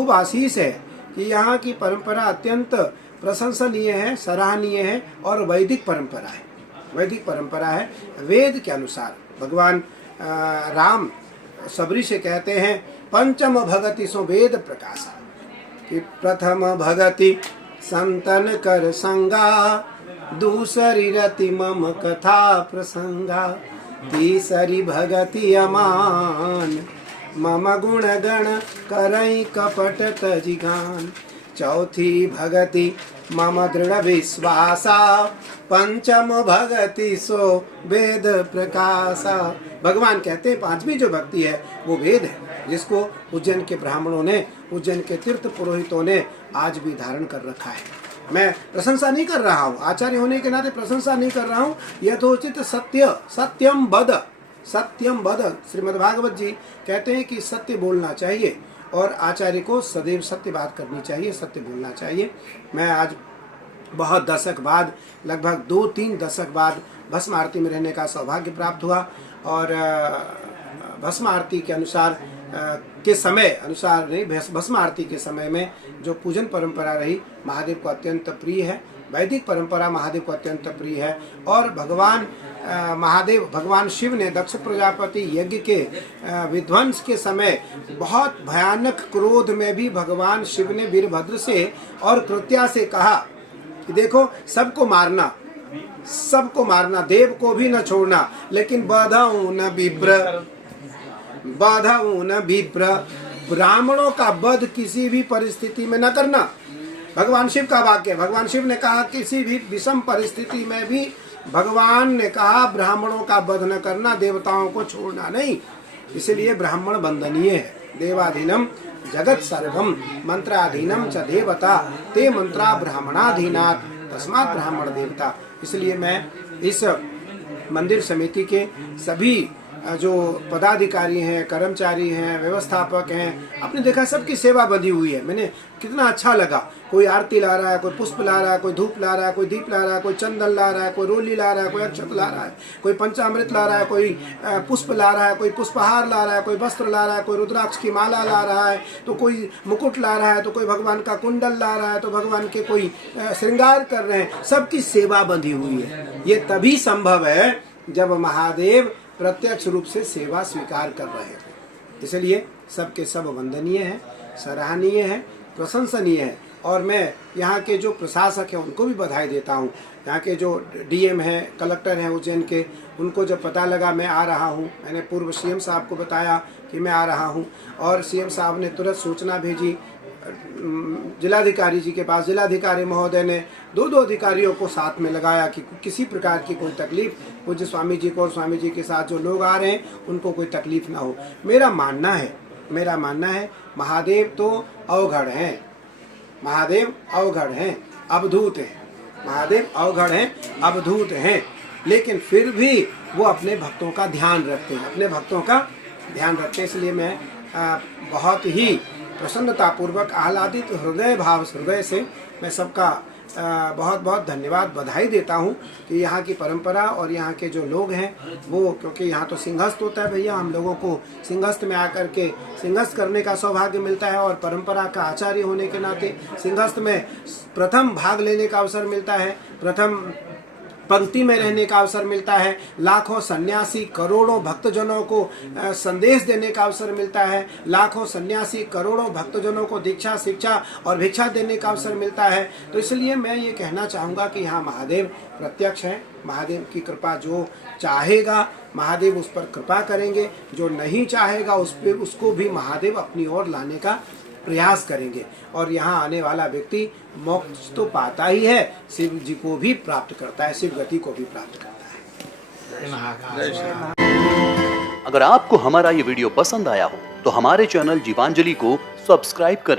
खूब आशीष है कि यहाँ की परंपरा अत्यंत प्रशंसनीय है, सराहनीय है और वैदिक परंपरा है। वैदिक परंपरा है। वेद के अनुसार भगवान राम सबरी से कहते हैं पंचम भगति सो वेद प्रकाशा, कि प्रथम भगति संतन कर संगा, दूसरी रति मम कथा प्रसंगा, तीसरी भगति अमान, मम गुण गण करई कपट तजिगान, चौथी भगति मम दृढ़ विश्वासा, पंचम भगति सो वेद प्रकाशा। भगवान कहते हैं पांचवी जो भक्ति है वो वेद है, जिसको उज्जैन के ब्राह्मणों ने, उज्जैन के तीर्थ पुरोहितों ने आज भी धारण कर रखा है। मैं प्रशंसा नहीं कर रहा हूँ, आचार्य होने के नाते प्रशंसा नहीं कर रहा हूँ। यथोचित सत्य सत्यम बद, सत्यम बद। श्रीमद्भागवत जी कहते हैं कि सत्य बोलना चाहिए और आचार्य को सदैव सत्य बात करनी चाहिए, सत्य बोलना चाहिए। मैं आज बहुत दशक बाद, लगभग 2-3 दशक बाद भस्म आरती में रहने का सौभाग्य प्राप्त हुआ और भस्म आरती के अनुसार के समय अनुसार नहीं, भस्म आरती के समय में जो पूजन परंपरा रही महादेव को अत्यंत प्रिय है। वैदिक परंपरा महादेव को अत्यंत प्रिय है और भगवान महादेव, भगवान शिव ने दक्ष प्रजापति यज्ञ के विध्वंस के समय बहुत भयानक क्रोध में भी भगवान शिव ने वीरभद्र से और कृत्या से कहा कि देखो सबको मारना, सबको मारना, देव को भी न छोड़ना, लेकिन बाधाऊं न विप्र, बाधाऊं न विप्र, ब्राह्मणों का वध किसी भी परिस्थिति में न करना। भगवान शिव का वाक्य, भगवान शिव ने कहा किसी भी विषम परिस्थिति में भी भगवान ने कहा ब्राह्मणों का वध न करना, देवताओं को छोड़ना नहीं। इसलिए ब्राह्मण वंदनीय है। देवाधीनम जगत सर्वम मंत्राधीनम च देवता, ते मंत्रा ब्राह्मणाधीनात् तस्मात् ब्राह्मण देवता। इसलिए मैं इस मंदिर समिति के सभी जो पदाधिकारी हैं, कर्मचारी हैं, व्यवस्थापक हैं, आपने देखा सबकी सेवा बंधी हुई है। मैंने कितना अच्छा लगा, कोई आरती ला रहा है, कोई पुष्प ला रहा है, कोई धूप ला रहा है, कोई दीप ला रहा है, कोई चंदन ला रहा है, कोई रोली ला रहा है, कोई अक्षत ला रहा है, कोई पंचामृत ला रहा है, कोई पुष्प ला रहा है, कोई पुष्पहार ला रहा है, कोई वस्त्र ला रहा है, कोई रुद्राक्ष की माला ला रहा है, तो कोई मुकुट ला रहा है, तो कोई भगवान का कुंडल ला रहा है, तो भगवान के कोई श्रृंगार कर रहे हैं। सबकी सेवा बंधी हुई है। ये तभी संभव है जब महादेव प्रत्यक्ष रूप से सेवा स्वीकार कर रहे हैं। इसलिए सबके सब वंदनीय है, सराहनीय है, प्रशंसनीय है। और मैं यहाँ के जो प्रशासक हैं उनको भी बधाई देता हूँ। यहाँ के जो डीएम हैं, कलेक्टर हैं उज्जैन के, उनको जब पता लगा मैं आ रहा हूँ, मैंने पूर्व सीएम साहब को बताया कि मैं आ रहा हूँ और सीएम साहब ने तुरंत सूचना भेजी जिलाधिकारी जी के पास। जिलाधिकारी महोदय ने दो अधिकारियों को साथ में लगाया कि किसी प्रकार की कोई तकलीफ पूज्य स्वामी जी को और स्वामी जी के साथ जो लोग आ रहे हैं उनको कोई तकलीफ ना हो। मेरा मानना है महादेव तो अवघड़ हैं, महादेव अवघड़ हैं, अवधूत हैं, महादेव अवघड़ हैं, अवधूत हैं, लेकिन फिर भी वो अपने भक्तों का ध्यान रखते हैं, अपने भक्तों का ध्यान रखते हैं। इसलिए मैं बहुत ही प्रसन्नतापूर्वक आह्लादित हृदय से मैं सबका बहुत बहुत धन्यवाद, बधाई देता हूँ कि यहाँ की परंपरा और यहाँ के जो लोग हैं वो, क्योंकि यहाँ तो सिंहस्थ होता है भैया, हम लोगों को सिंहस्थ में आकर के सिंहस्थ करने का सौभाग्य मिलता है और परंपरा का आचार्य होने के नाते सिंहस्थ में प्रथम भाग लेने का अवसर मिलता है, प्रथम पंक्ति में रहने का अवसर मिलता है, लाखों सन्यासी करोड़ों भक्तजनों को संदेश देने का अवसर मिलता है, लाखों सन्यासी करोड़ों भक्तजनों को दीक्षा, शिक्षा और भिक्षा देने का अवसर मिलता है। तो इसलिए मैं ये कहना चाहूँगा कि यहाँ महादेव प्रत्यक्ष है। महादेव की कृपा जो चाहेगा महादेव उस पर कृपा करेंगे, जो नहीं चाहेगा उसको भी महादेव अपनी ओर लाने का प्रयास करेंगे। और यहाँ आने वाला व्यक्ति मोक्ष तो पाता ही है, शिव जी को भी प्राप्त करता है, शिव गति को भी प्राप्त करता है। अगर आपको हमारा ये वीडियो पसंद आया हो तो हमारे चैनल जीवांजलि को सब्सक्राइब करें